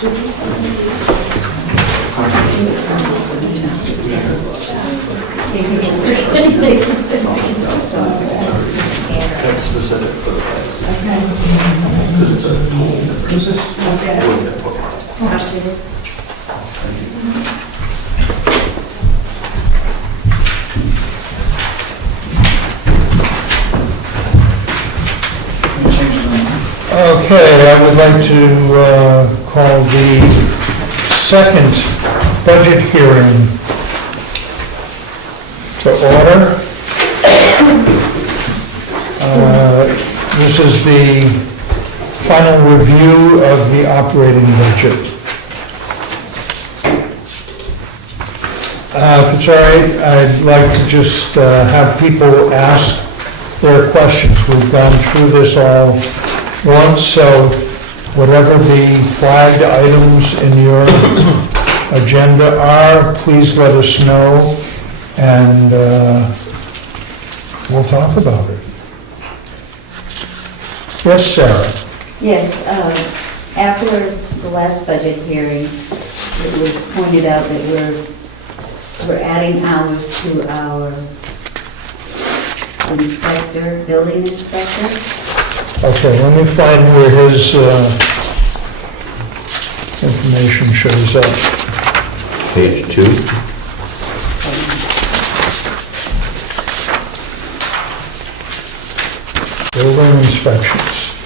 That's specific for the price. Because it's a whole different. Okay, I would like to call the second budget hearing to order. This is the final review of the operating budget. If it's all right, I'd like to just have people ask their questions. We've gone through this all once, so whatever the flagged items in your agenda are, please let us know, and we'll talk about it. Yes, Sarah? Yes, after the last budget hearing, it was pointed out that we're adding hours to our inspector, building inspector. Okay, let me find where his information shows up. Page 2. Building inspections.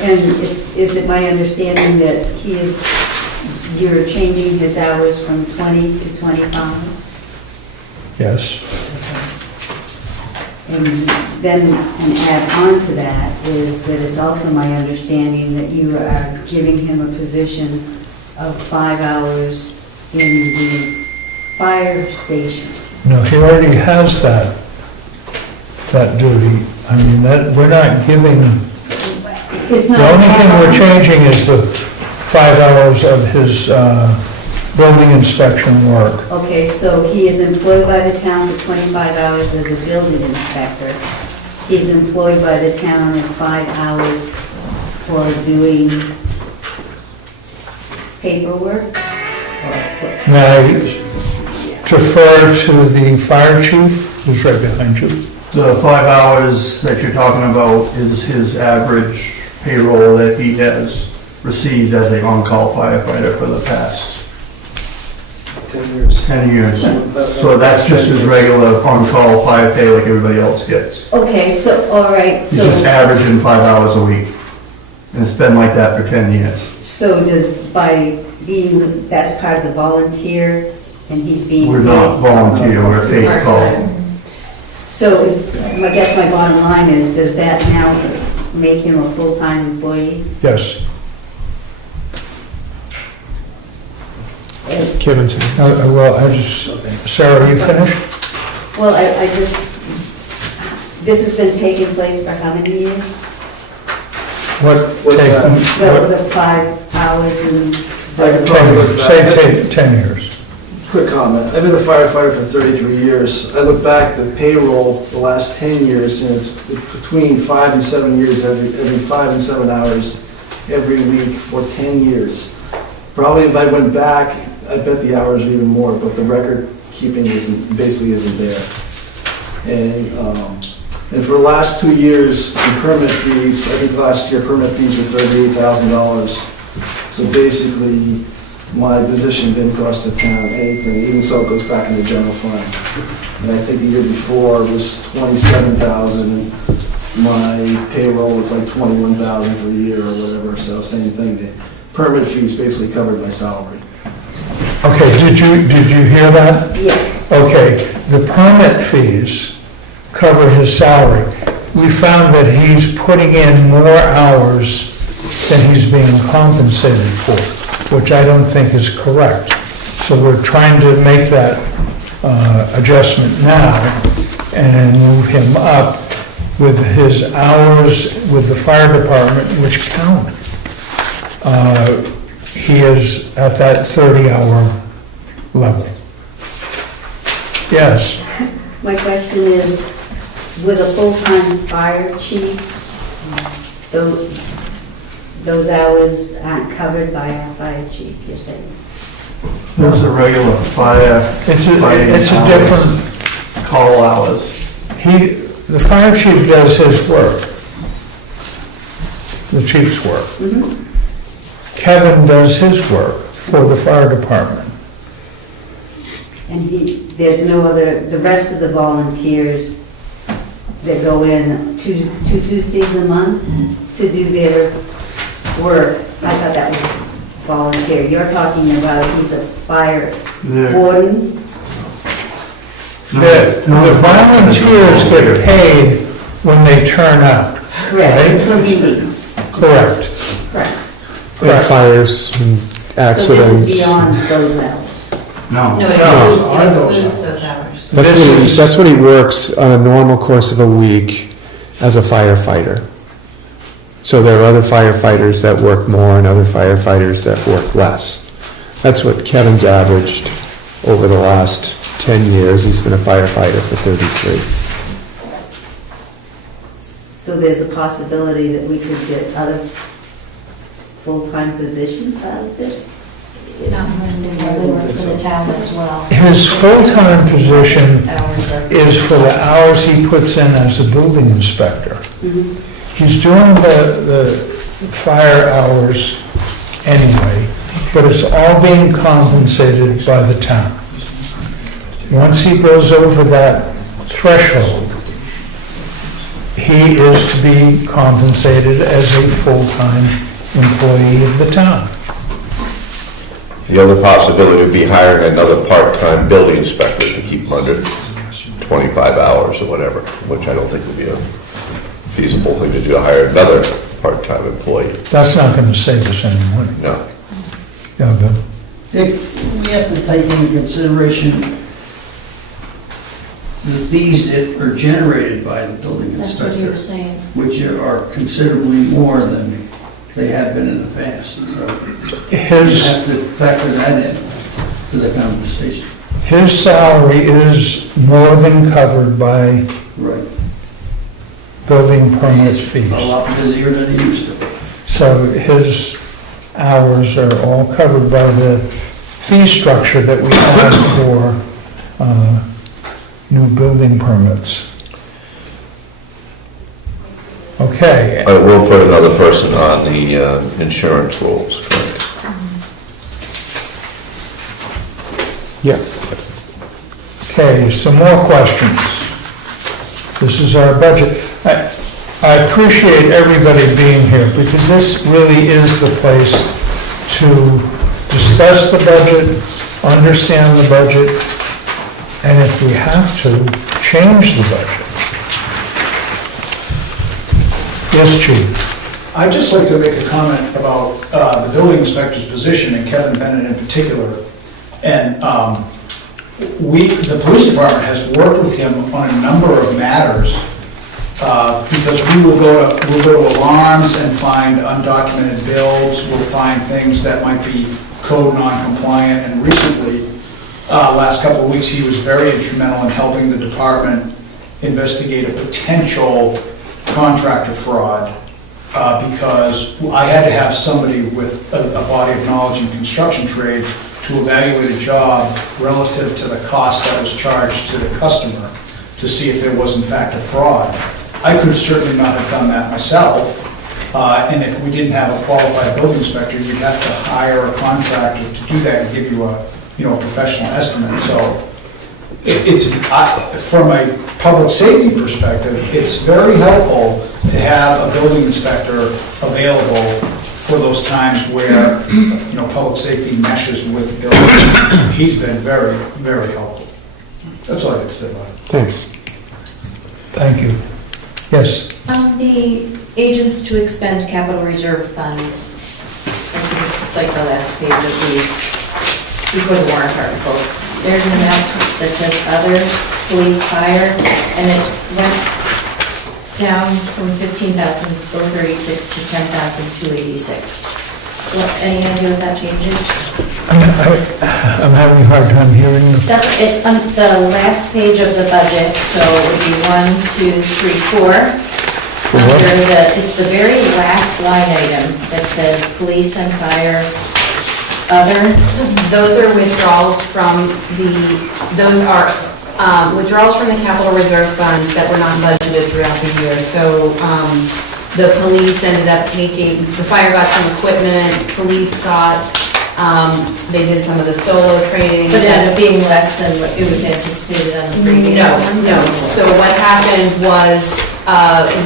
And is it my understanding that you're changing his hours from 20 to 25? Yes. And then an add-on to that is that it's also my understanding that you are giving him a position of 5 hours in the fire station. No, he already has that duty. I mean, we're not giving, It's not the only thing we're add-on. changing is the 5 hours of his building inspection work. Okay, so he is employed by the town for 25 hours as a building inspector. He's employed by the town as 5 hours for doing paperwork. May I defer to the fire chief, who's right behind you? The 5 hours that you're talking about is his average payroll that he has received as a on-call firefighter for the past 10 years. So that's just his regular on-call fire pay like everybody else gets. Okay, so, all right, He's just so, averaging 5 hours a week. And it's been like that for 10 years. so does, by being, that's part of the volunteer, and he's being. We're not volunteer, we're paid call. So I guess my bottom line is, does that now make him a full-time employee? Yes. Kevin's. Well, Sarah, are you finished? Well, I just, this has been taking place for how many years? What? What's that? The 5 hours and, I could probably look back. Say 10 years. Quick comment. I've been a firefighter for 33 years. I look back, the payroll, the last 10 years, and it's between 5 and 7 years, every 5 and 7 hours every week for 10 years. Probably if I went back, I bet the hours are even more, but the record keeping basically isn't there. And for the last 2 years, in permit fees, I think last year permit fees were $38,000. So basically, my position didn't cost the town anything, even so it goes back in the general fund. And I think the year before it was $27,000, my payroll was like $21,000 for the year or whatever, so same thing. The permit fees basically covered my salary. Okay, did you hear that? yes. Okay, the permit fees cover his salary. We found that he's putting in more hours than he's being compensated for, which I don't think is correct. So we're trying to make that adjustment now and move him up with his hours with the fire department, which count. He is at that 30-hour level. Yes. My question is, with a full-time fire chief, those hours aren't covered by our fire chief, you're saying? Those are regular fire It's a different, call hours. the fire chief does his work. The chief's work. Mhm. Kevin does his work for the fire department. And there's no other, the rest of the volunteers that go in two Tuesdays a month to do their work, I thought that was volunteer. You're talking about he's a fire They're- warden? The volunteers get paid when they turn out. Correct, Right. for meetings, Correct. correct. Correct. Fires and So accidents. this is beyond those hours? No. No, it No. includes those hours. That's when he works on a normal course of a week as a firefighter. So there are other firefighters that work more and other firefighters that work less. That's what Kevin's averaged over the last 10 years. He's been a firefighter for 33. So there's a possibility that we could get other full-time positions out of this? You know, and they probably work for the town as well. His full-time position Hours are. is for the hours he puts in as a building inspector. Mhm. He's doing the fire hours anyway, but it's all being compensated by the town. Once he goes over that threshold, he is to be compensated as a full-time employee of the town. The other possibility would be hiring another part-time building inspector to keep him under 25 hours or whatever, which I don't think would be a feasible thing to do, to hire another part-time employee. That's not going to save us any money. No. Yeah, Bill? Dick, we have to take into consideration the fees that are generated by the building That's what you were inspector, saying. which are considerably more than they have been in the past. So you His, have to factor that in to the conversation. his salary is more than covered by Right. building permit fees. A lot busier than he used to. So his hours are all covered by the fee structure that we have for new building permits. Okay, But we'll put another person on the insurance rolls, correct? Yeah. okay, some more questions. This is our budget. I appreciate everybody being here because this really is the place to discuss the budget, understand the budget, and if we have to, change the budget. Yes, Chief? I'd just like to make a comment about the building inspector's position and Kevin Bennett in particular. And the police department has worked with him on a number of matters because we'll go to alarms and find undocumented bills, we'll find things that might be code non-compliant. And recently, last couple of weeks, he was very instrumental in helping the department investigate a potential contractor fraud because I had to have somebody with a body of knowledge in construction trade to evaluate a job relative to the cost that was charged to the customer to see if there was in fact a fraud. I could certainly not have done that myself, and if we didn't have a qualified building inspector, you'd have to hire a contractor to do that and give you a professional estimate. So from a public safety perspective, it's very helpful to have a building inspector available for those times where, public safety meshes with the building. He's been very, very helpful. That's all I have to say about it. Thanks. Thank you. Yes? The agents to expend capital reserve funds, I think it's like the last page of before the warrant articles. There's an amount that says other police fire, and it went down from 15,436 to 10,286. Any idea what that changes? I'm having a hard time hearing you. It's on the last page of the budget, so it would be 1, 2, 3, 4. It's the very last line item that says police and fire, other. Those are withdrawals from withdrawals from the capital reserve funds that were not budgeted throughout the year. So, the police ended up the fire got some equipment, police got, they did some of the solo training. But it ended up being less than what it was anticipated on the previous one? No. So what happened was,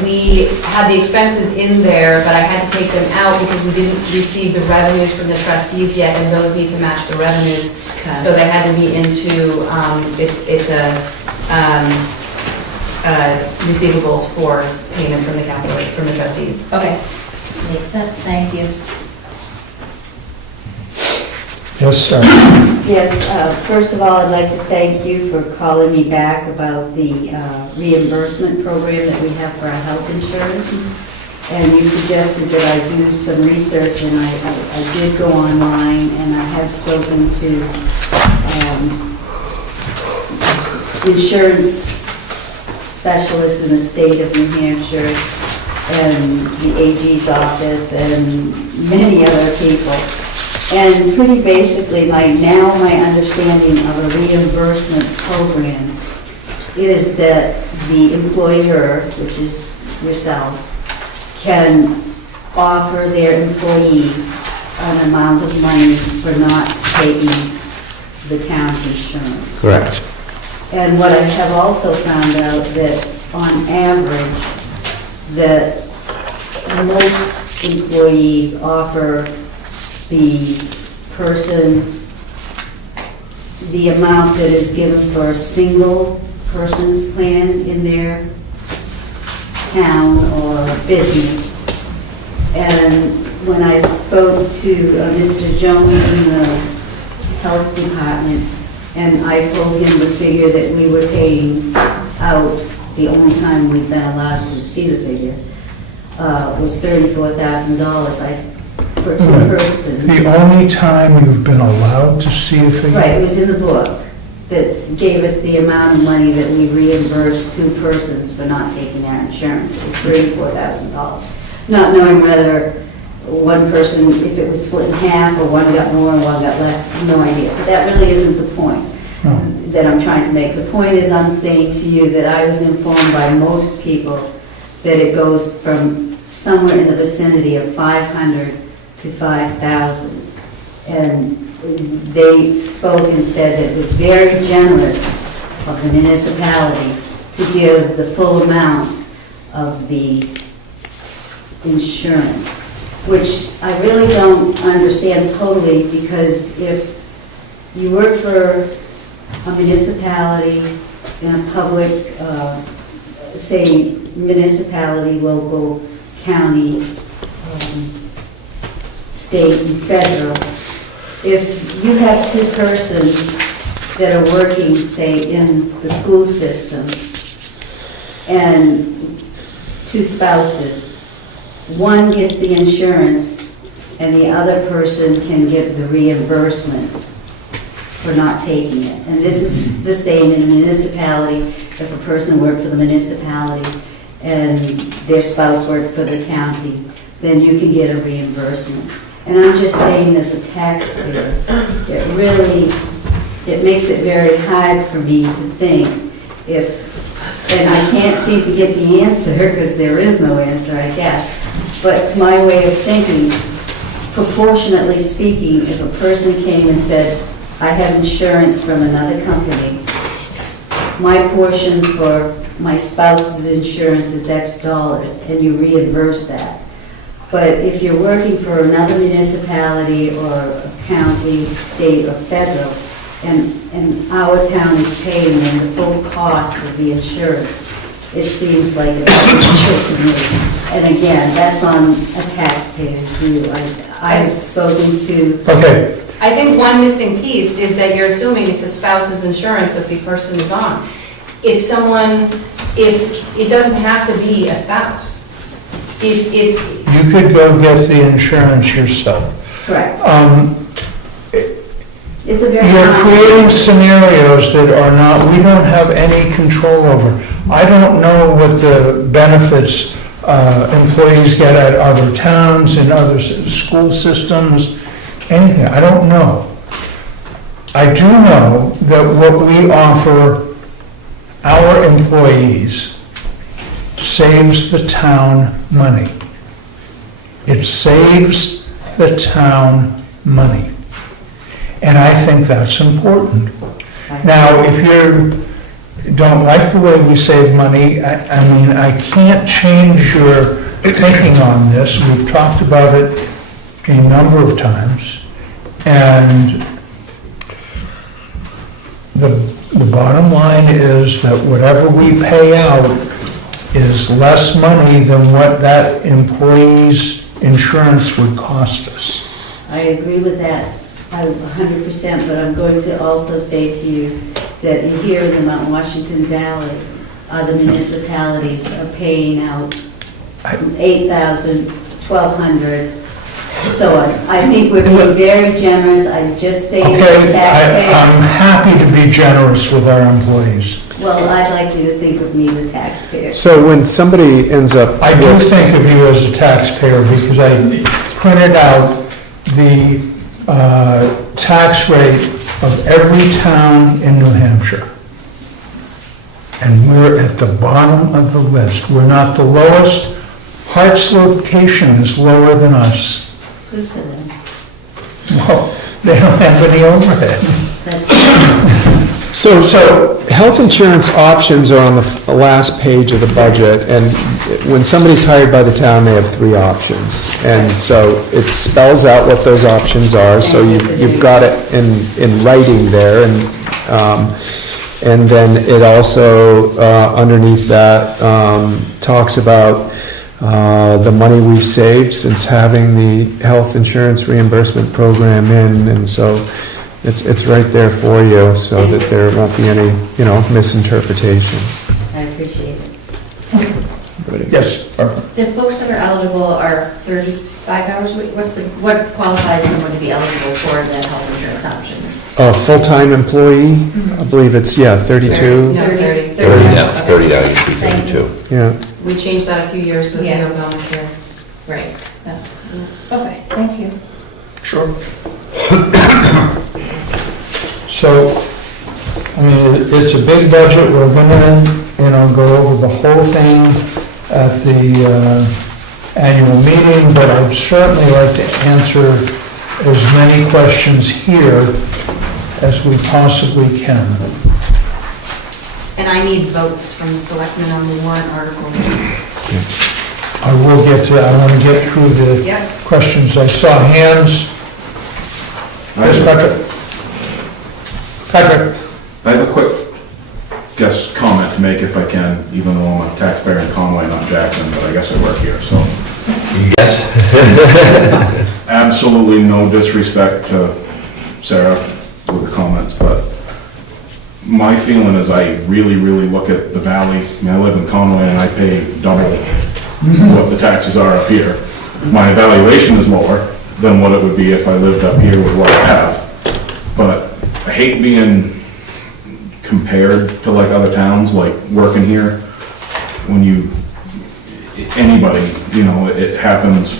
we had the expenses in there, but I had to take them out because we didn't receive the revenues from the trustees yet, and those need to match the revenues. Okay. So they had to be into, it's receivables for payment from the trustees. Okay, makes sense, thank you. Yes, sir. Yes, first of all, I'd like to thank you for calling me back about the reimbursement program that we have for our health insurance. And you suggested that I do some research, and I did go online, and I have spoken to insurance specialists in the state of New Hampshire and the AG's office and many other people. And pretty basically, my understanding of a reimbursement program is that the employer, which is yourselves, can offer their employee an amount of money for not taking the town's insurance. Correct. And what I have also found out that on average, that most employees offer the person the amount that is given for a single person's plan in their town or business. And when I spoke to Mr. Jones in the health department, and I told him the figure that we were paying out, the only time we've been allowed to see the figure, was $34,000 for two persons. The only time you've been allowed to see a figure? Right, it was in the book that gave us the amount of money that we reimbursed two persons for not taking our insurance. It was $34,000. Not knowing whether one person, if it was split in half, or one got more and one got less, no idea. But that really isn't the point that I'm trying to make. The point is, I'm saying to you that I was informed by most people that it goes from somewhere in the vicinity of 500 to 5,000. And they spoke and said that it was very generous of the municipality to give the full amount of the insurance, which I really don't understand totally, because if you work for a municipality in a public, say municipality, local, county, state and federal, if you have two persons that are working, say, in the school system, and two spouses, one gets the insurance and the other person can get the reimbursement for not taking it. And this is the same in a municipality. If a person worked for the municipality and their spouse worked for the county, then you can get a reimbursement. And I'm just saying, as a taxpayer, it makes it very hard for me to think and I can't seem to get the answer, because there is no answer, I guess. But to my way of thinking, proportionately speaking, if a person came and said, I have insurance from another company, my portion for my spouse's insurance is X dollars, and you reimburse that. But if you're working for another municipality or a county, state, or federal, and our town is paying them the full cost of the insurance, it seems like a big to me. And again, that's on a taxpayer's view. I've spoken to... Okay, I think one missing piece is that you're assuming it's a spouse's insurance that the person is on. If it doesn't have to be a spouse. If you could go get the insurance yourself. Correct. It's a very. You're common- creating scenarios that are not, we don't have any control over. I don't know what the benefits employees get at other towns and other school systems, anything, I don't know. I do know that what we offer our employees saves the town money. It saves the town money. And I think that's important. Now, if you don't like the way we save money, I mean, I can't change your thinking on this. We've talked about it a number of times. And the bottom line is that whatever we pay out is less money than what that employee's insurance would cost us. I agree with that 100%, but I'm going to also say to you that here in the Mount Washington Valley, the municipalities are paying out $8,000, $1,200. So I think we're being very generous. I'm just saying to the Okay, taxpayer. I'm happy to be generous with our employees. Well, I'd like you to think of me, the taxpayer. So when somebody ends up. I do think of you as a taxpayer because I printed out the tax rate of every town in New Hampshire. And we're at the bottom of the list. We're not the lowest. Hart's location is lower than us. Good for them. Well, they don't have any overhead. That's So health insurance options are on the last page of the budget, and when somebody's hired by the town, they have 3 options. And so it spells out what those options are, so you've got it in writing there, and then it also, underneath that, talks about the money we've saved since having the health insurance reimbursement program in, and so it's right there for you, so that there won't be any, misinterpretation. I appreciate it. Yes, Barbara. The folks that are eligible are 35 hours, what qualifies someone to be eligible for the health insurance options? A full-time employee, I believe it's, 32, No, 30. 30 now, 30 now, used to be Thank you. 32. yeah. We changed that a few years with the Yeah. Obamacare. Right. Okay, thank you. Sure. So, I mean, it's a big budget, we're gonna, go over the whole thing at the annual meeting, but I'd certainly like to answer as many questions here as we possibly can. And I need votes from the selectmen on the warrant articles. I will get to, I want to get through the Yep. questions. I saw hands. Yes, Patrick? Patrick? I have a quick, comment to make if I can, even though I'm a taxpayer in Conway, not Jackson, but I guess I work here, so. Yes. Absolutely no disrespect to Sarah with the comments, but my feeling is I really, really look at the valley. I mean, I live in Conway and I pay double what the taxes are up here. My evaluation is lower than what it would be if I lived up here with what I have. But I hate being compared to like other towns, like working here. When anybody, it happens,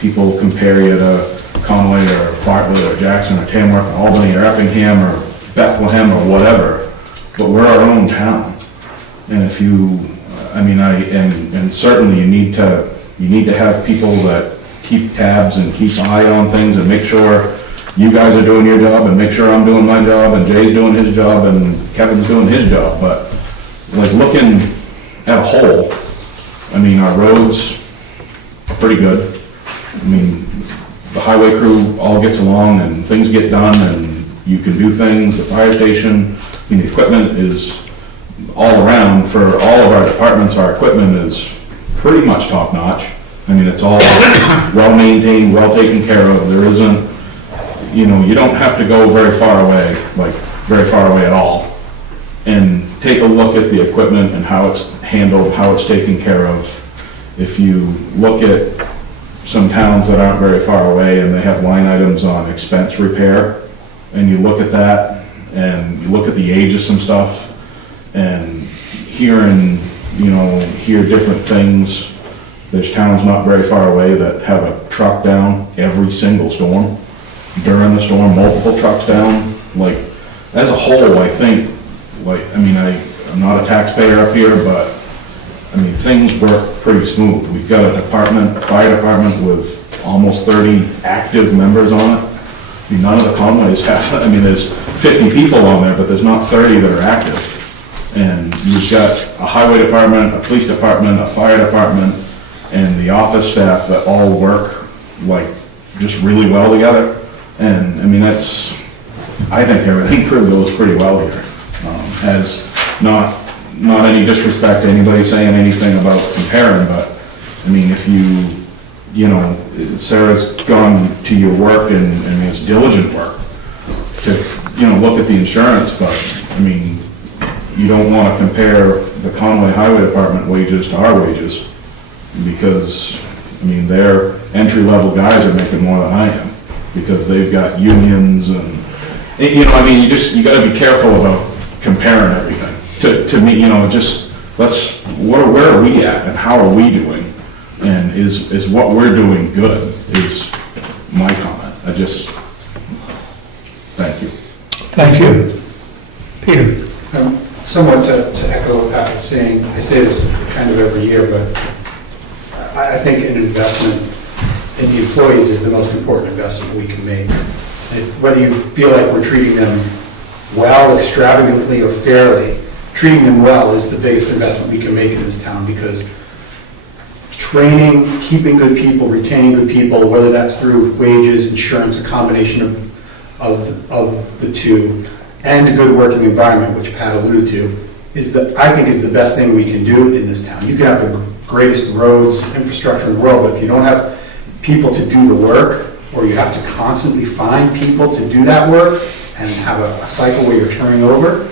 people compare you to Conway or Bartlett or Jackson or Tamworth or Albany or Effingham or Bethlehem or whatever, but we're our own town. And if and certainly you need to have people that keep tabs and keep an eye on things and make sure you guys are doing your job and make sure I'm doing my job and Jay's doing his job and Kevin's doing his job. But like looking at a whole, our roads are pretty good. The highway crew all gets along and things get done and you can do things. The fire station, the equipment is all around for all of our departments. Our equipment is pretty much top notch. It's all well maintained, well taken care of. There isn't, you don't have to go very far away, like very far away at all, and take a look at the equipment and how it's handled, how it's taken care of. If you look at some towns that aren't very far away, and they have line items on expense repair, and you look at that, and you look at the age of some stuff, and hear different things. There's towns not very far away that have a truck down every single storm. During the storm, multiple trucks down. Like, as a whole, I think, I'm not a taxpayer up here, but, things work pretty smooth. We've got a fire department with almost 30 active members on it. None of the Conways have, there's 50 people on there, but there's not 30 that are active. And you've got a highway department, a police department, a fire department, and the office staff that all work just really well together. And I think everything goes pretty well here. As not any disrespect to anybody saying anything about comparing, but if Sarah's gone to your work and it's diligent work to, look at the insurance, but you don't want to compare the Conway Highway Department wages to our wages, because, their entry-level guys are making more than I am, because they've got unions and, you gotta be careful about comparing everything. To me, where are we at and how are we doing? And is what we're doing good, is my comment. Thank you. Thank you. Peter? Somewhat to echo what Pat was saying, I say this kind of every year, but I think an investment in the employees is the most important investment we can make. And whether you feel like we're treating them well, extravagantly, or fairly, treating them well is the biggest investment we can make in this town, because training, keeping good people, retaining good people, whether that's through wages, insurance, a combination of the two, and a good working environment, which Pat alluded to, I think is the best thing we can do in this town. You can have the greatest roads, infrastructure in the world, but if you don't have people to do the work, or you have to constantly find people to do that work and have a cycle where you're turning over,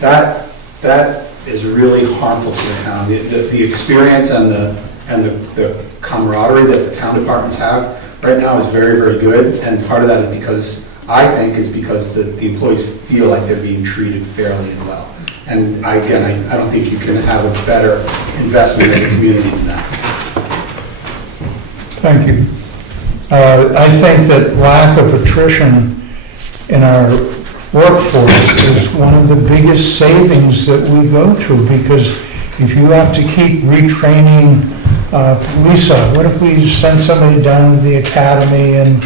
that is really harmful to the town. The experience and the camaraderie that the town departments have right now is very, very good, and part of that is because the employees feel like they're being treated fairly and well. And I don't think you can have a better investment in the community than that. Thank you. I think that lack of attrition in our workforce is one of the biggest savings that we go through, because if you have to keep retraining police, what if we send somebody down to the academy and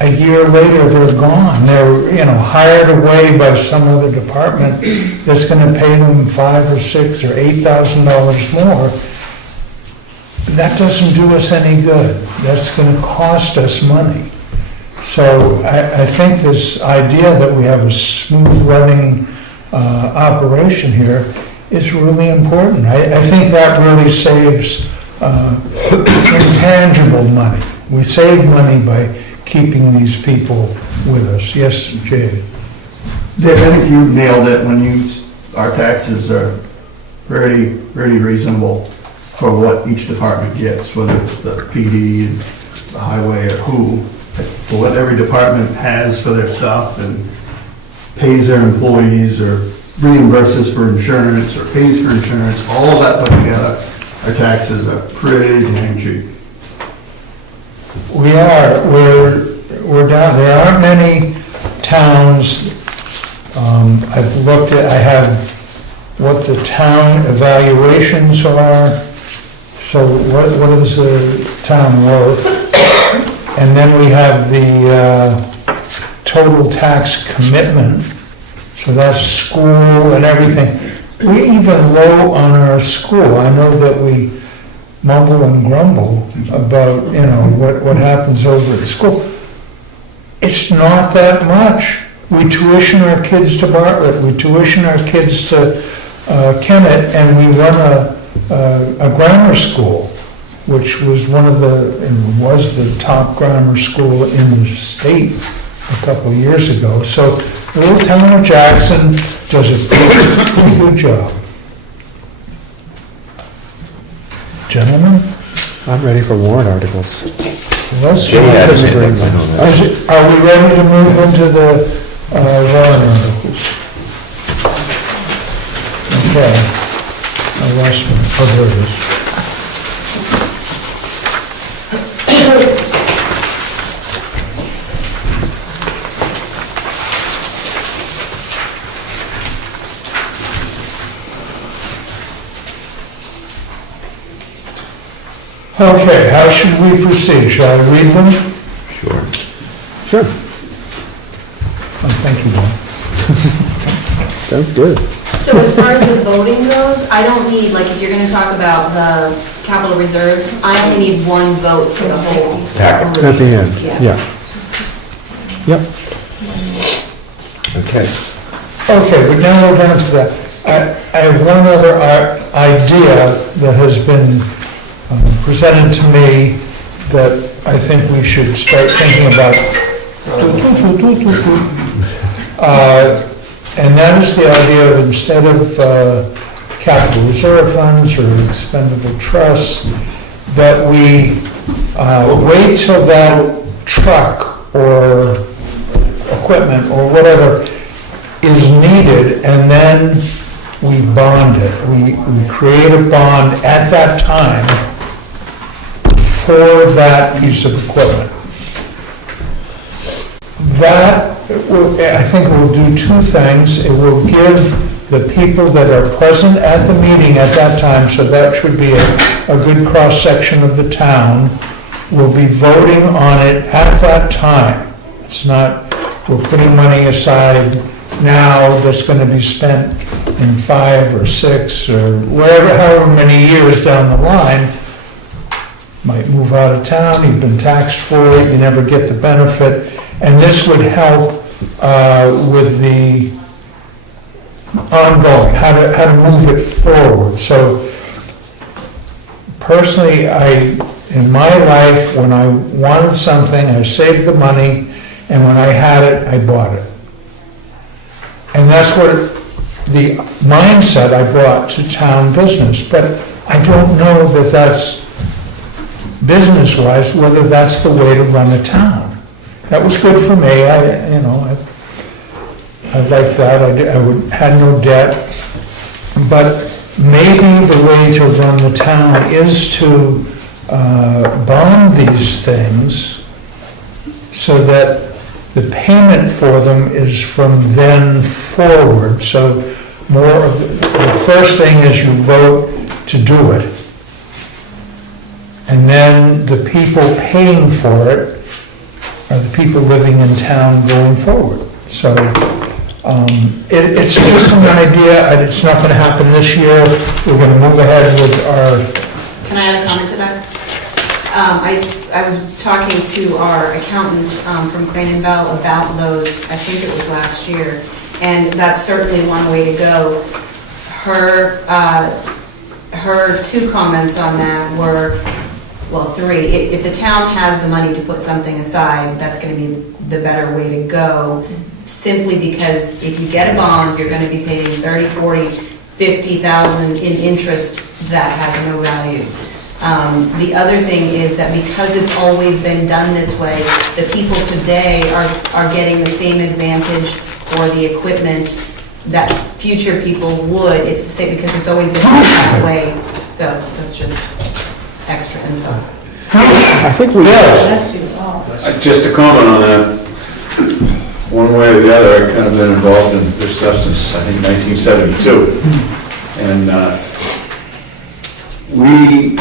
a year later they're gone? They're hired away by some other department that's going to pay them $5,000 or $6,000 or $8,000 more. That doesn't do us any good. That's going to cost us money. So I think this idea that we have a smooth running operation here is really important. I think that really saves intangible money. We save money by keeping these people with us. Yes, Jay? Dave, I think you nailed it when our taxes are very, very reasonable for what each department gets, whether it's the PD and the highway or who, for what every department has for their stuff and pays their employees or reimburses for insurance or pays for insurance, all of that put together, our taxes are pretty dang cheap. We're down, there aren't many towns, I've looked at, I have what the town evaluations are. So what is the town worth? And then we have the total tax commitment. So that's school and everything. We're even low on our school. I know that we mumble and grumble about, what happens over at school. It's not that much. We tuition our kids to Bartlett, we tuition our kids to Kemet, and we run a grammar school, which was was the top grammar school in the state a couple of years ago. So the little town of Jackson does a pretty good job. Gentlemen? I'm ready for warrant articles. Let's Jay had his hand up, I know that. Are we ready to move into the warrant articles? Okay. I lost my, oh, there it is. Okay, how should we proceed? Shall I read them? Sure. Sure, Oh, thank you, Don. sounds good. So as far as the voting goes, I don't need, like, if you're gonna talk about the capital reserves, I only need one vote for the whole. Packet. At the end, yeah. Yep, Okay. Okay, but now we're down to that. I have one other idea that has been presented to me that I think we should start thinking about. And that is the idea of instead of capital reserve funds or expendable trusts, that we wait till that truck or equipment or whatever is needed, and then we bond it. We create a bond at that time for that piece of equipment. That, I think, will do two things. It will give the people that are present at the meeting at that time, so that should be a good cross-section of the town, will be voting on it at that time. It's not, we're putting money aside now that's going to be spent in 5 or 6 or wherever, however many years down the line. Might move out of town, you've been taxed for it, you never get the benefit. And this would help with the ongoing, how to move it forward. So personally, in my life, when I wanted something, I saved the money, and when I had it, I bought it. And that's what the mindset I brought to town business. But I don't know that that's, business-wise, whether that's the way to run a town. That was good for me, I liked that, had no debt. But maybe the way to run the town is to bond these things so that the payment for them is from then forward. So more of, the first thing is you vote to do it. And then the people paying for it are the people living in town going forward. So it's just an idea, and it's not gonna happen this year. We're gonna move ahead with our, Can I add a comment to that? I was talking to our accountant from Crane and Bell about those, I think it was last year, and that's certainly one way to go. Her two comments on that were, well, 3. If the town has the money to put something aside, that's going to be the better way to go, simply because if you get a bond, you're going to be paying 30, 40, 50,000 in interest that has no value. The other thing is that because it's always been done this way, the people today are getting the same advantage for the equipment that future people would. It's the same because it's always been done that way. So that's just extra info. I think we, Just to comment on that, one way or the other, I've kind of been involved in this stuff since, I think, 1972. And we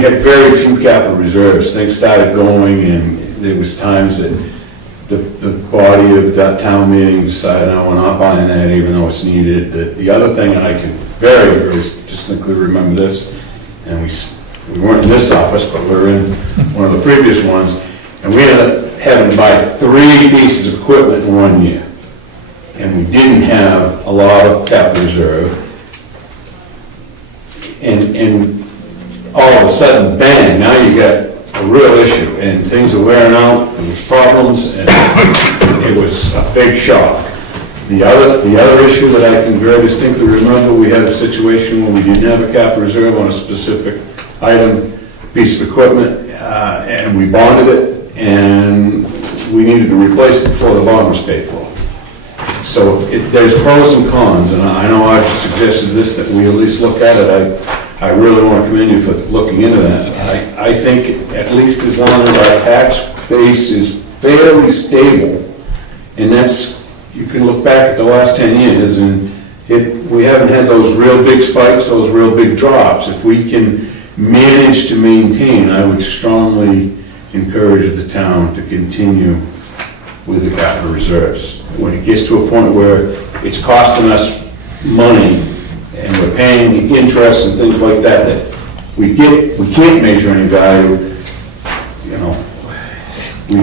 had very few capital reserves. Things started going, and there was times that the body of that town meeting decided, no, we're not buying that even though it's needed. The other thing, and I can very, very distinctly remember this, and we weren't in this office, but we were in one of the previous ones, and we ended up having to buy 3 pieces of equipment in 1 year. And we didn't have a lot of capital reserve. And all of a sudden, bang, now you got a real issue, and things are wearing out, there was problems, and it was a big shock. The other issue that I can very distinctly remember, we had a situation where we didn't have a capital reserve on a specific item, piece of equipment, and we bonded it, and we needed to replace it before the bond was paid for. So there's pros and cons, and I know I've suggested this, that we at least look at it. I really want to commend you for looking into that. I think at least as long as our tax base is fairly stable, and that's, you can look back at the last 10 years, and we haven't had those real big spikes, those real big drops. If we can manage to maintain, I would strongly encourage the town to continue with the capital reserves. When it gets to a point where it's costing us money and we're paying interest and things like that, that we can't measure any value, you know.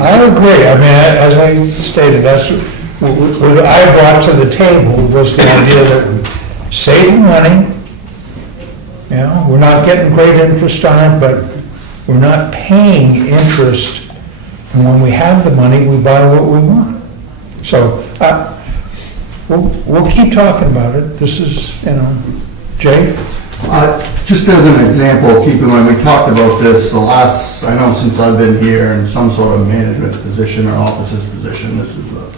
I agree. I mean, as I stated, that's what I brought to the table was the idea that we save the money. You know, we're not getting great interest on it, but we're not paying interest. And when we have the money, we buy what we want. So, we'll keep talking about it. This is, you know, Jay? Just as an example, keep in mind, we talked about this the last, I know since I've been here in some sort of management position or officer's position, this is the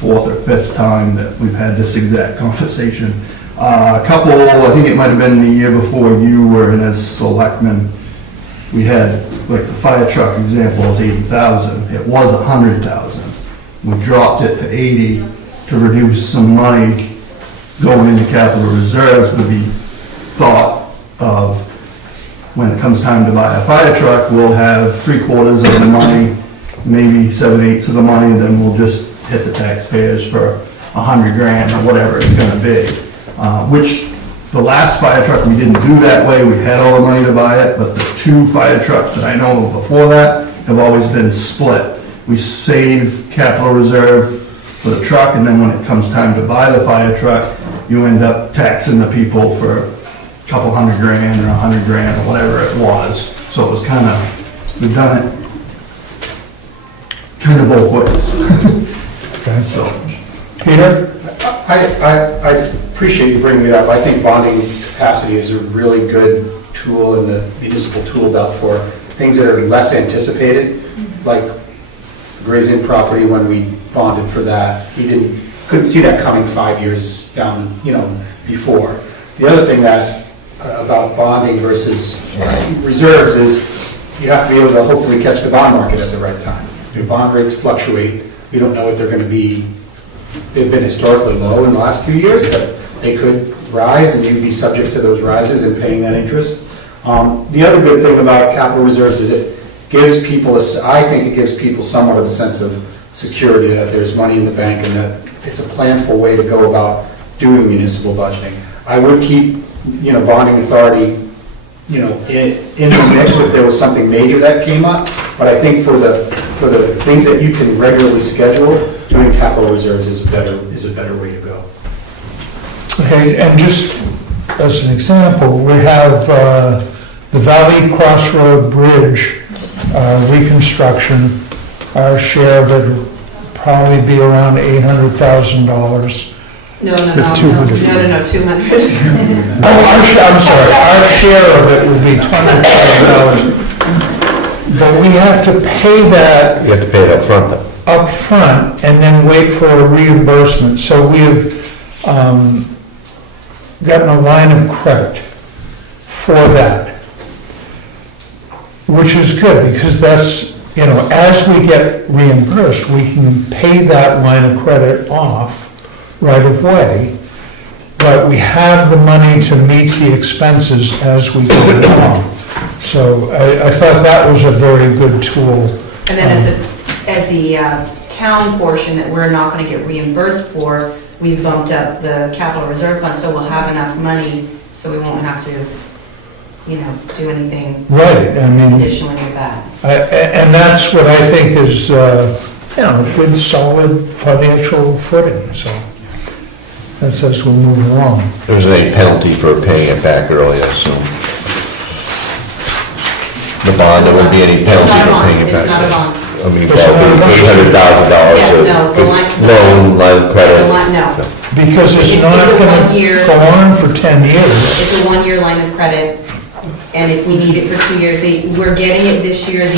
fourth or fifth time that we've had this exact conversation. A couple, I think it might have been the year before you were in as selectman, we had, like the fire truck example is 80,000, it was 100,000. We dropped it to 80 to reduce some money going into capital reserves with the thought of when it comes time to buy a fire truck, we'll have 3/4 of the money, maybe 7/8 of the money, and then we'll just hit the taxpayers for $100,000 or whatever it's gonna be. Which the last fire truck, we didn't do that way, we had all the money to buy it, but the 2 fire trucks that I know of before that have always been split. We save capital reserve for the truck, and then when it comes time to buy the fire truck, you end up taxing the people for a couple $100,000 or $100,000 or whatever it was. So it was kind of, we've done it kind of both ways. Okay. So, Peter? I appreciate you bringing it up. I think bonding capacity is a really good tool in the municipal tool belt for things that are less anticipated, like Gray's Inn property, when we bonded for that. Couldn't see that coming 5 years down, you know, before. The other thing that, about bonding versus reserves is you have to be able to hopefully catch the bond market at the right time. Your bond rates fluctuate. We don't know what they're going to be. They've been historically low in the last few years, but they could rise, and you'd be subject to those rises and paying that interest. The other good thing about capital reserves is it gives people, I think it gives people somewhat of a sense of security that there's money in the bank and that it's a planful way to go about doing municipal budgeting. I would keep, you know, bonding authority, you know, in the mix if there was something major that came up. But I think for the things that you can regularly schedule, doing capital reserves is a better way to go. Okay, and just as an example, we have the Valley Crossroad Bridge reconstruction. Our share of it will probably be around $800,000. No, The 200. 200. I'm sorry, our share of it will be $200,000. But we have to pay that You have to pay it up front, though. up front and then wait for a reimbursement. So we've gotten a line of credit for that, which is good because that's, you know, as we get reimbursed, we can pay that line of credit off right of way, but we have the money to meet the expenses as we go along. So I thought that was a very good tool. And then as the town portion that we're not going to get reimbursed for, we've bumped up the capital reserve fund, so we'll have enough money, so we won't have to, you know, do anything Right, I mean, additionally with that. and that's what I think is, you know, good, solid financial footing, so that's as we move along. There wasn't any penalty for paying it back early, I assume. The bond, there wouldn't be any penalty for paying it back. It's not a bond. I mean, It's not a bond. $800,000 Yeah, no, the line- of loan, line of credit. No, Because it's It's not a gonna one-year- go on for 10 years. it's a one-year line of credit, And if we need it for 2 years, we're getting it this year,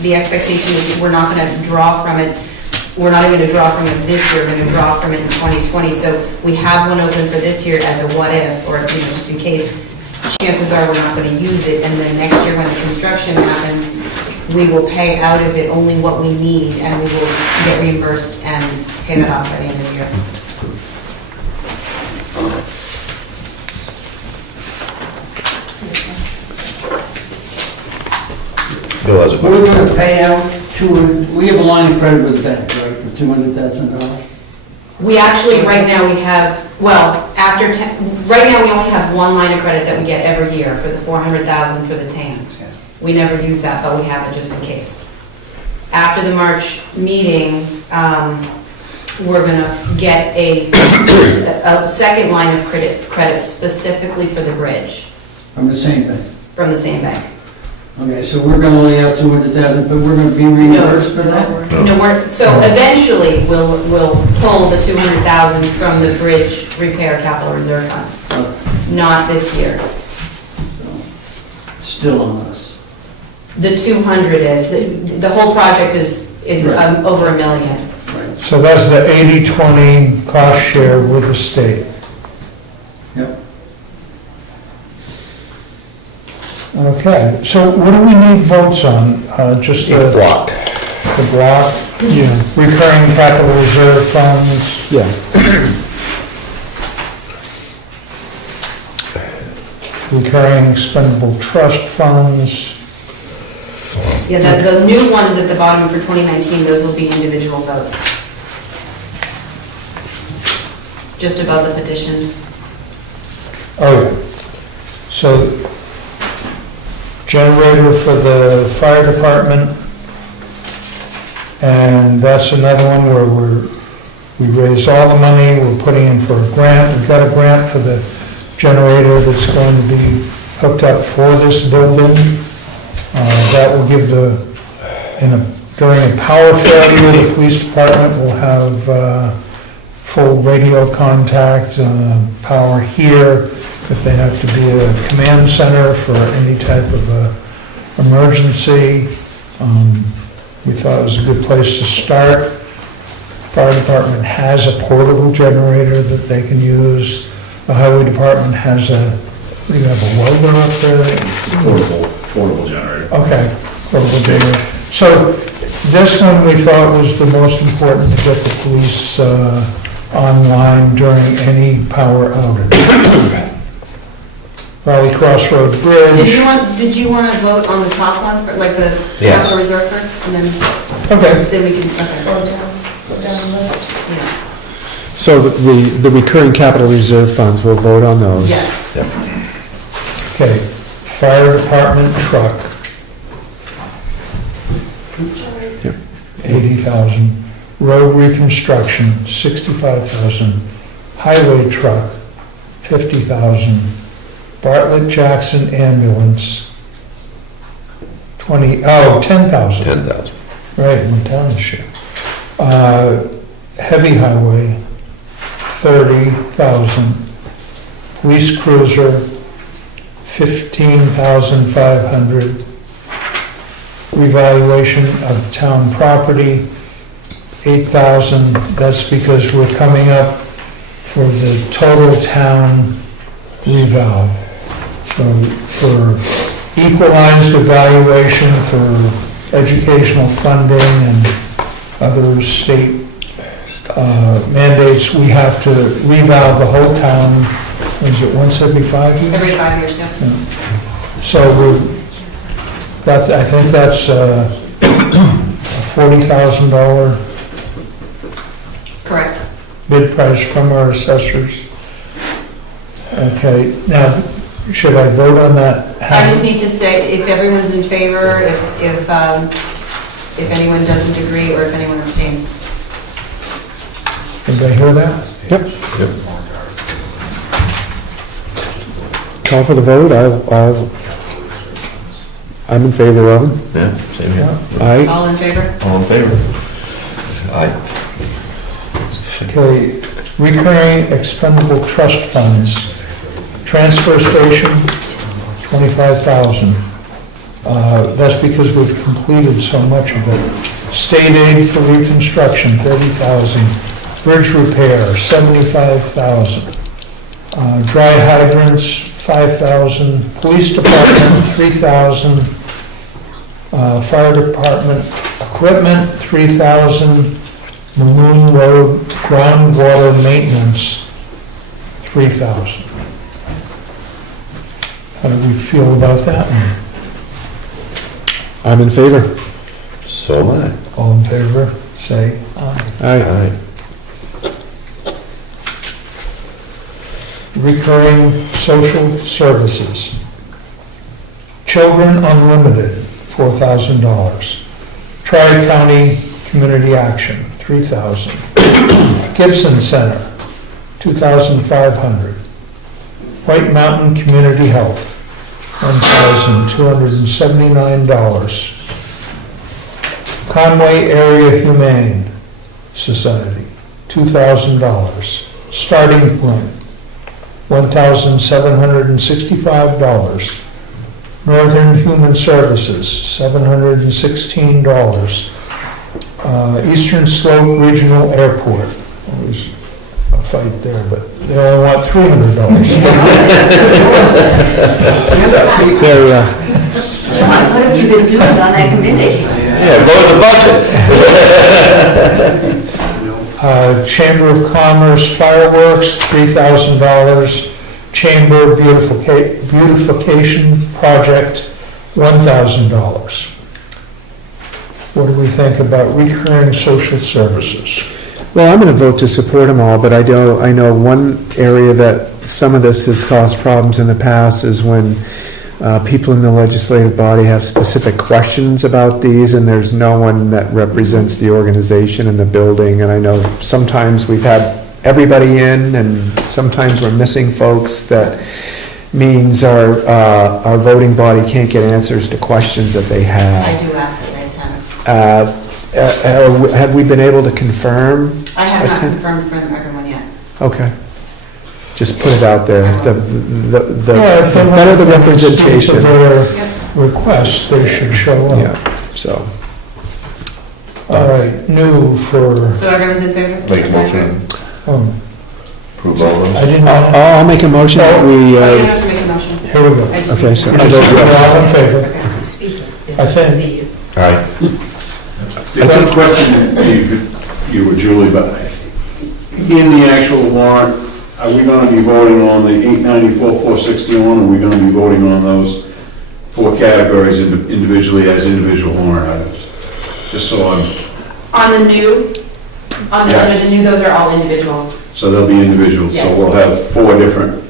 the expectation is we're not gonna draw from it. We're not even gonna draw from it this year, we're gonna draw from it in 2020. So we have one open for this year as a what if, or just in case. Chances are we're not gonna use it, and then next year when the construction happens, we will pay out of it only what we need, and we will get reimbursed and pay that off by the end of the year. Bill has a We're question. gonna pay out we have a line of credit with the bank, right, for $200,000? We actually, right now, we have, well, right now, we only have one line of credit that we get every year for the 400,000 for the tan. We never use that, but we have it just in case. After the March meeting, we're gonna get a second line of credit specifically for the bridge From the same bank? from the same bank. Okay, so we're gonna only have 200,000, but we're gonna be reimbursed for that? No, so eventually, we'll pull the 200,000 from the bridge repair capital reserve fund. Not this year. Still on us. The 200 is, the whole project is Right. over $1 million. Right. So that's the 80/20 cost share with the state. Yep. Okay, so what do we need votes on? Just the Block. block? Yeah. Recurring capital reserve funds? Yeah. Recurring expendable trust funds? Yeah, the new ones at the bottom for 2019, those will be individual votes. Just above the petition. Oh, so generator for the fire department, and that's another one where we raise all the money, we're putting in for a grant, we've got a grant for the generator that's going to be hooked up for this building. That will give during a power failure, the police department will have full radio contact, power here, if they have to be a command center for any type of emergency. We thought it was a good place to start. Fire department has a portable generator that they can use. The highway department has what do you have, a welder up there? Portable generator. Okay, portable generator. So this one we thought was the most important to get the police online during any power outage. Valley Crossroad Bridge. Did you want to vote on the top one, for like the Yes. capital reserve first, and then Okay, we can, okay. Go down the list. Yeah. So the recurring capital reserve funds, we'll vote on those. Yeah. okay. Fire department truck. 80,000. Road reconstruction, 65,000. Highway truck, 50,000. Bartlett Jackson ambulance, 10,000. 10,000. Right, went down this year. Heavy highway, 30,000. Police cruiser, 15,500. Revaluation of town property, 8,000. That's because we're coming up for the total town reval. So for equalized evaluation for educational funding and other state mandates, we have to reval the whole town, is it once every 5 years? Every 5 years, yeah. So I think that's a $40,000 Correct. bid price from our assessors. Okay, now, should I vote on that? I just need to say, if everyone's in favor, if anyone doesn't agree, or if anyone abstains. Everybody hear that? Yep. Call for the vote, I'm in favor of them. Yeah, same here. Aye. All in favor? All in favor? Aye. Okay, recurring expendable trust funds, transfer station, 25,000. That's because we've completed so much of it. State aid for reconstruction, 30,000. Bridge repair, 75,000. Dry hydrants, 5,000. Police department, 3,000. Fire department equipment, 3,000. Moon Road groundwater maintenance, 3,000. How do we feel about that? I'm in favor. So am I. All in favor, say aye. Aye. Recurring social services. Children Unlimited, $4,000. Tri-County Community Action, $3,000. Gibson Center, $2,500. White Mountain Community Health, $1,279. Conway Area Humane Society, $2,000. Starting Point, $1,765. Northern Human Services, $716. Eastern Slope Regional Airport, always a fight there, but they only want $300. They're, John, what have you been doing on that committee? Yeah, go to the budget. Chamber of Commerce Fireworks, $3,000. Chamber Beautification Project, $1,000. What do we think about recurring social services? well, I'm going to vote to support them all, but I know one area that some of this has caused problems in the past is when people in the legislative body have specific questions about these, and there's no one that represents the organization in the building. And I know sometimes we've had everybody in, and sometimes we're missing folks. That means our voting body can't get answers to questions that they have. I do ask that they attend. Have we been able to confirm? I have not attend- confirmed from everyone yet. Okay. Just put it out there. The Yeah, if they better the want to speak to representation. their request, they should show up. Yeah, so. All right, new for, So everyone's in favor? Make a motion, approve all those. I didn't, I'll make a motion that we, Oh, you don't have to make a motion. here we go. I just okay, need so to- You I just vote put yes. all in favor. I think, Aye. There's a question to you or Julie, but in the actual warrant, are we gonna be voting on the 894, 461, or are we gonna be voting on those four categories individually as individual warrant items? Just so I'm, On the new, under the new, those are all individual. so they'll be individual, so Yes. we'll have four different,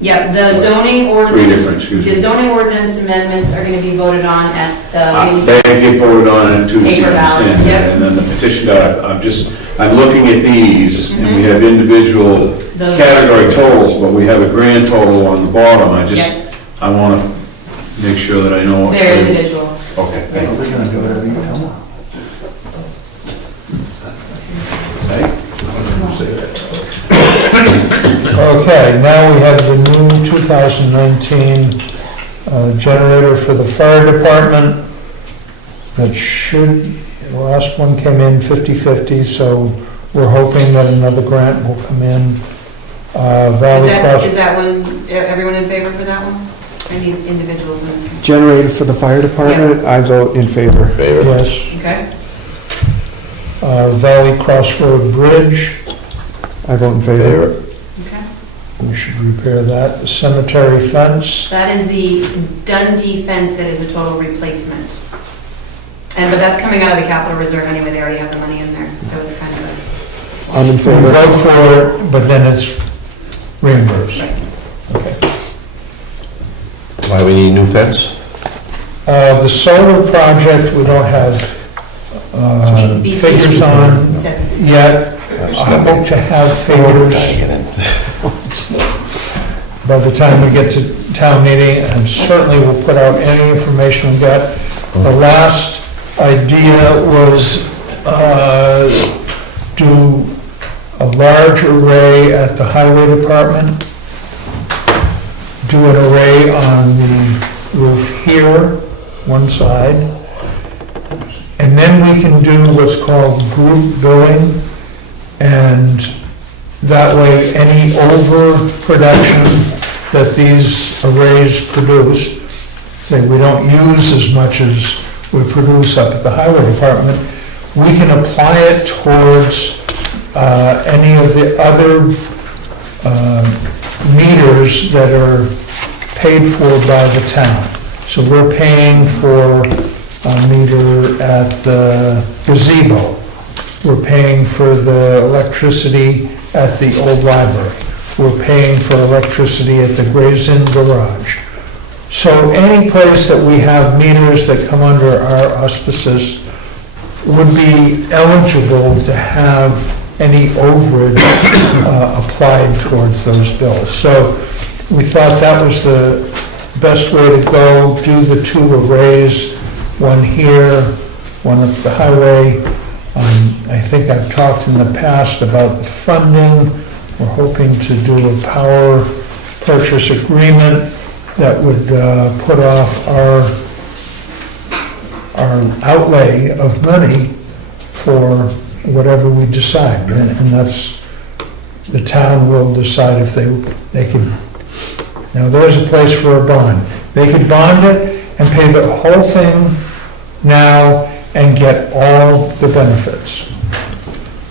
Yep, the zoning three ordinance, different, excuse me. the zoning ordinance amendments are gonna be voted on at They the, get voted on on Tuesday, Paper I ballot, understand yep. that, and then the petition, I'm looking at these, and we have individual Those- category totals, but we have a grand total on the bottom. Yep. I want to make sure that I know what. they're individual. Okay. Are we gonna do whatever you tell them? okay, now we have the new 2019 generator for the fire department. That should, the last one came in 50/50, so we're hoping that another grant will come in. Valley Cross. Is that one, everyone in favor for that one? I need individuals in this one. Generator for the fire department, I vote in favor. Favor. Yes. Okay? Valley Crossroad Bridge, I vote in favor. Favor. Okay. we should repair that. The cemetery fence, That is the Dundee fence that is a total replacement. But that's coming out of the capital reserve anyway, they already have the money in there, so it's kind of a, I'm in we favor. vote for it, but then it's reimbursed. Okay. Why we need new fence? The solar project, we don't have figures on yet. I hope to have figures by the time we get to town meeting, and certainly we'll put out any information we get. The last idea was do a large array at the highway department, do an array on the roof here, one side. And then we can do what's called group billing. And that way, any overproduction that these arrays produce, say we don't use as much as we produce up at the highway department, we can apply it towards any of the other meters that are paid for by the town. So we're paying for a meter at the gazebo. We're paying for the electricity at the old library. We're paying for electricity at the Gray's Inn Garage. So any place that we have meters that come under our auspices would be eligible to have any overage applied towards those bills. So we thought that was the best way to go, do the two arrays, one here, one up the highway. I think I've talked in the past about the funding. We're hoping to do a power purchase agreement that would put off our outlay of money for whatever we decide. And that's, the town will decide if they can. Now, there's a place for a bond. They could bond it and pay the whole thing now and get all the benefits.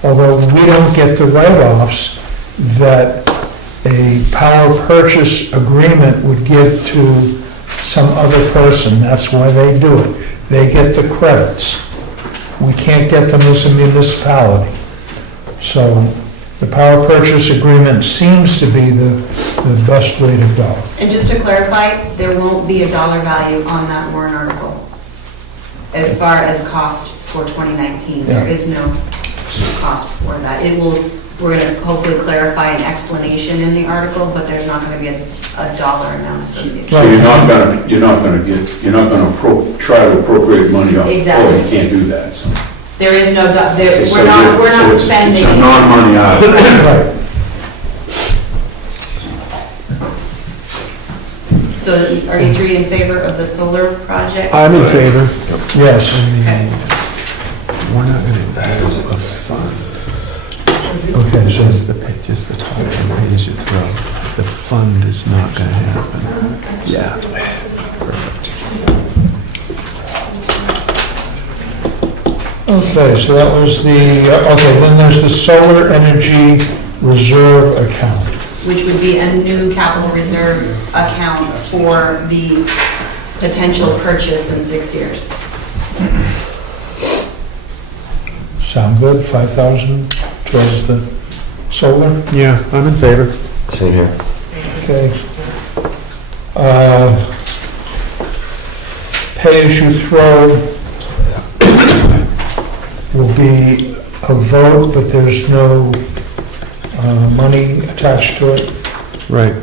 Although we don't get the write-offs that a power purchase agreement would give to some other person. That's why they do it. They get the credits. We can't get them as a municipality. So the power purchase agreement seems to be the best way to go. And just to clarify, there won't be a dollar value on that warrant article as far as cost for 2019. There is no cost for that. We're going to hopefully clarify an explanation in the article, but there's not going to be a dollar amount associated. So you're not gonna try to appropriate money off the floor, Exactly. you can't do that, so. There is no, So we're not it's- spending. It's a non-money item. Right. So are you three in favor of the solar project? I'm in favor. Yes. We're not gonna use a fund. Okay, so Just the top page you throw. The fund is not gonna happen. Yeah. Perfect. okay, so that was okay, then there's the solar energy reserve account. Which would be a new capital reserve account for the potential purchase in 6 years. Sound good, 5,000 towards the solar? Yeah, I'm in favor. Same here. Okay. Pay as you throw will be a vote, but there's no money attached to it. Right.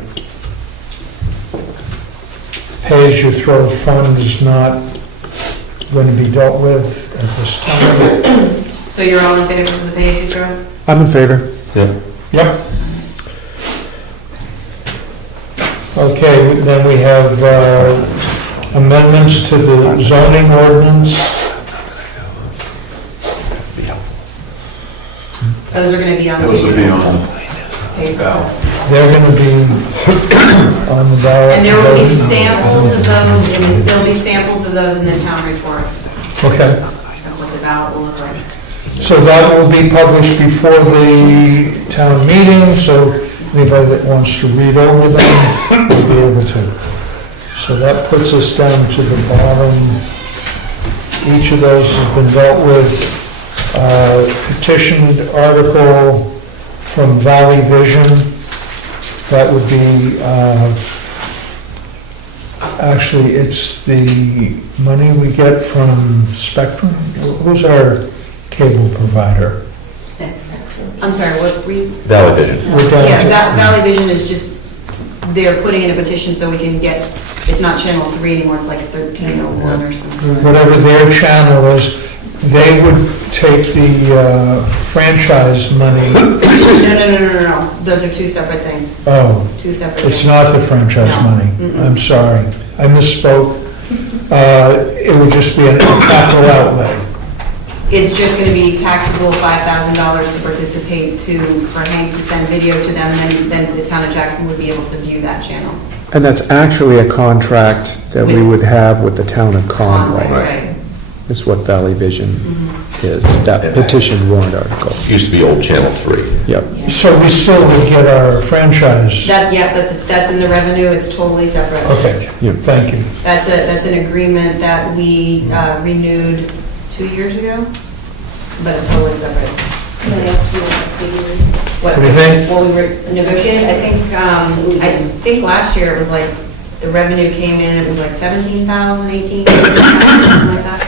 Pay as you throw fund is not going to be dealt with at this time. So you're all in favor of the pay as you throw? I'm in favor. Yeah. Yep. Okay, then we have amendments to the zoning ordinance. Those are gonna be on Those will be on paper. They're going to be on the ballot. And there will be samples of those, and there'll be samples of those in the town report, Okay, of what the ballot will look like. so that will be published before the town meeting, so anybody that wants to read over them will be able to. So that puts us down to the bottom. Each of those has been dealt with. Petitioned article from Valley Vision, that would be, actually, it's the money we get from Spectrum. Who's our cable provider? I'm sorry, what we, Valley Vision. We're down yeah, to- Valley Vision is just, they're putting in a petition so we can get, it's not channel 3 anymore, it's like 1301 or something. Whatever their channel is, they would take the franchise money, No, those are two separate things, oh, two separate it's things. not the franchise No. money. Mm-mm. I'm sorry, I misspoke. It would just be a capital outlay. It's just gonna be taxable $5,000 to participate for Hank to send videos to them, and then the town of Jackson would be able to view that channel. And that's actually a contract that we would have with the town of Conway, Right. is what Valley Vision is, that petition warrant article. Used to be old Channel 3. Yep. So we still would get our franchise. That's in the revenue, it's totally separate. Okay, Yep. thank you. That's an agreement that we renewed 2 years ago, but it's totally separate. Can I ask you what the figure is? What do you think? What we were negotiating, I think last year it was like, the revenue came in, it was like 17,000, 18,000, something like that.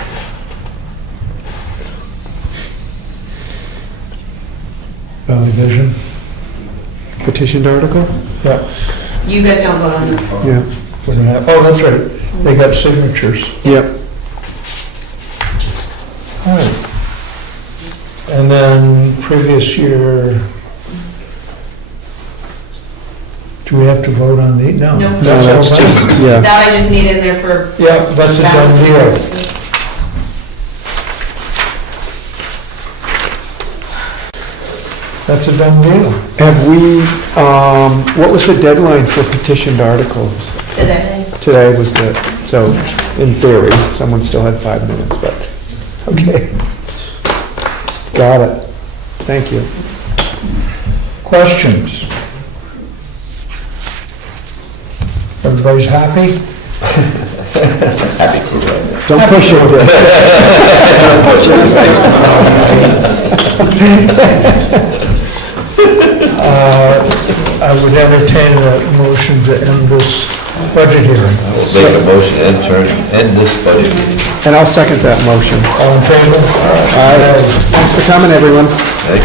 Valley Vision? Petitioned article? Yeah. You guys don't vote on this. Yeah. Oh, that's right, they got signatures. Yep. All right. And then previous year, do we have to vote on the, no? No. No, That's all that's done. just, yeah. That I just need in there for. Yeah, that's a done deal. purposes. That's a done deal. Have we, what was the deadline for petitioned articles? Today. Today was the, so in theory, someone still had 5 minutes, but, Okay. got it. Thank you. Questions? Everybody's happy? Don't push it, Dick. I would entertain a motion to end this budget hearing. We'll make a motion to end this budget meeting. And I'll second that motion. All in favor? All right. Thanks for coming, everyone. Thank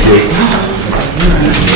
you.